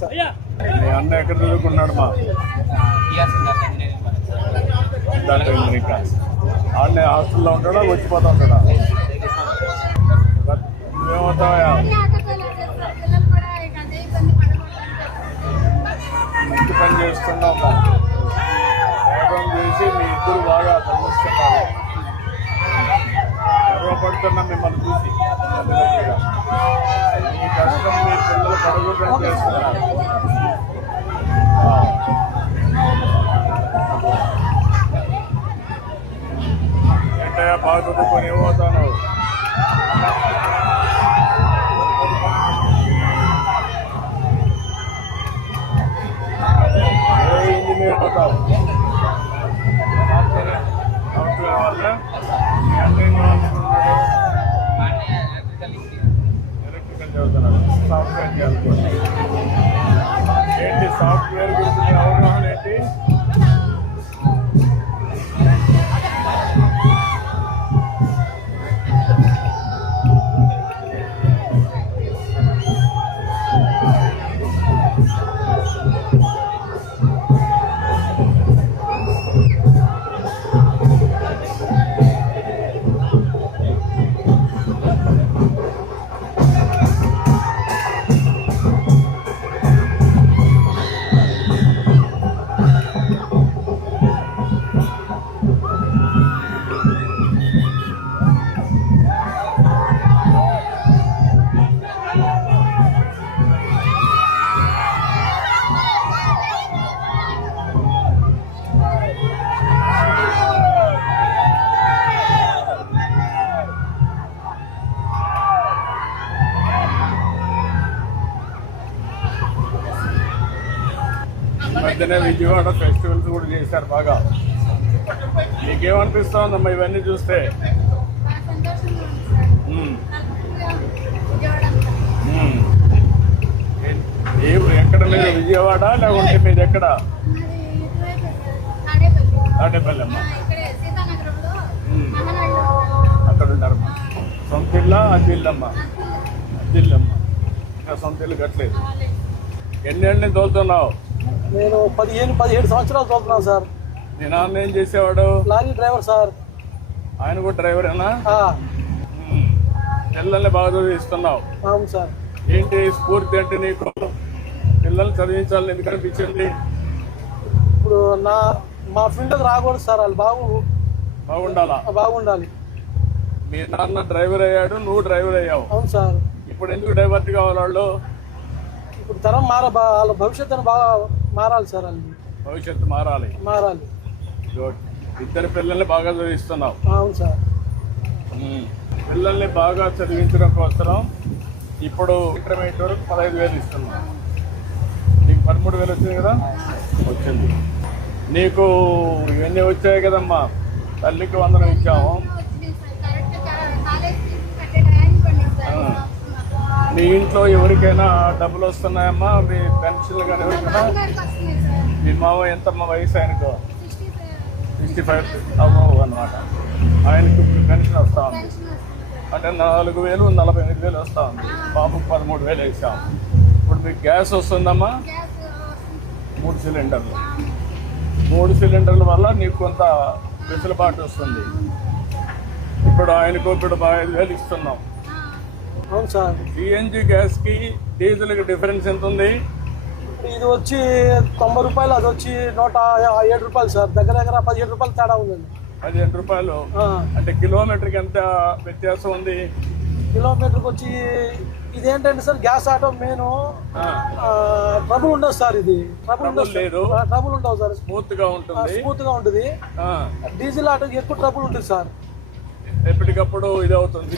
చదువుతున్నాను సార్. మీ అన్న ఎక్కడ చదువుకున్నాడు మా ఆడనే హాస్టల్లో ఉంటాడా వచ్చిపోతా ఉంటాడా? నువ్వేమవుతావా? మంచి పని చేస్తున్నావు. వేగం చేసి మీ ఇద్దరు బాగా చదివిస్తున్నారు. గర్వపడుతున్నా మిమ్మల్ని చూసి. మీ కష్టం మీ పిల్లలు పరుగులు చేస్తున్నారు. ఏంటయ్యా బాగా చదువుకొని ఏమవుతాను? ఏ ఇంజనీర్ అవుతావు? సాఫ్ట్వేర్ వాళ్ళ ఎలక్ట్రికల్ చదువుతున్నాడు. సాఫ్ట్వేర్ చదువుకోండి. ఏంటి సాఫ్ట్వేర్ గురించి అవగాహన ఏంటి? మధ్యనే విజయవాడ ఫెస్టివల్స్ కూడా చేశారు బాగా. నీకేమనిపిస్తుందమ్మా ఇవన్నీ చూస్తే? ఎక్కడ మీరు విజయవాడ లేకుంటే మీది ఎక్కడ? తాడేపల్లి. అక్కడ ఉంటారమ్మా. సొంత ఇల్లా అద్దిల్లమ్మా? అద్దిల్లమ్మ. ఇంకా సొంత ఇల్లు కట్టలేదు. ఎన్ని తోలుతున్నావు? నేను 17 సంవత్సరాలు చదువుతున్నాను సార్. మీ నాన్న ఏం చేసేవాడు? Lorry driver sir. ఆయన కూడా డ్రైవరేనా? పిల్లల్ని బాగా చదివిస్తున్నావు. అవును సార్. ఏంటి స్ఫూర్తి అంటే నీకు? పిల్లల్ని చదివించాలని ఎందుకు అనిపించింది? ఇప్పుడు మా ఫీల్డ్కి రాకూడదు సార్. వాళ్ళు బాగుండాలా? బాగుండాలి. మీ నాన్న డ్రైవర్ అయ్యాడు, నువ్వు డ్రైవర్ అయ్యావు. అవును సార్. ఇప్పుడు ఎందుకు డ్రైవర్కి కావాలి వాళ్ళు? ఇప్పుడు తరం వాళ్ళ భవిష్యత్తును బాగా మారాలి సార్. వాళ్ళు భవిష్యత్తు మారాలి. ఇద్దరు పిల్లల్ని బాగా చదివిస్తున్నావు. అవును సార్. పిల్లల్ని బాగా చదివించడం కోసం ఇప్పుడు ఇంటర్మీడియట్ వరకు 15,000 ఇస్తున్నావు. నీకు 13,000 వచ్చింది కదా? వచ్చింది. నీకు ఇవన్నీ వచ్చాయి కదమ్మా. తల్లికి వందనం ఇచ్చాము. మీ ఇంట్లో ఎవరికైనా డబ్బులు వస్తున్నాయమ్మా? మీ పెన్షన్లు కానీ ఎవరికైనా? మీ మావ ఎంతమ్మా వయసు? ఆయనకు 65 అమ్మవు అన్నమాట. ఆయనకు పెన్షన్ వస్తూ ఉంది. అంటే 4,000 48,000 వస్తూ ఉంది. బాబుకు 13,000 వేసాం. ఇప్పుడు మీకు గ్యాస్ వస్తుందమ్మా? 3 సిలిండర్లు. 3 సిలిండర్ల వల్ల నీకు కొంత వెసులుబాటు వస్తుంది. ఇప్పుడు ఆయనకు ఇప్పుడు 5,000 ఇస్తున్నాం. అవును సార్. సిఎన్జి గ్యాస్కి డీజిల్కి డిఫరెన్స్ ఎంత ఉంది? ఇది వచ్చి 90 రూపాయలు, అది వచ్చి 107 రూపాయలు సార్. దగ్గర 17 రూపాయలు తేడా ఉందండి. 17 రూపాయలు అంటే కిలోమీటర్కి ఎంత వ్యత్యాసం ఉంది? కిలోమీటర్కి వచ్చి ఇదేంటంటే sir gas auto main trouble ఉండదు సార్. ఇది ట్రబుల్ ఉండవు సార్. స్మూత్ గా ఉంటుంది. డీజిల్ ఆటోకి ఎక్కువ ట్రబుల్ ఉంటుంది సార్. ఎప్పటికప్పుడు ఇది అవుతుంది.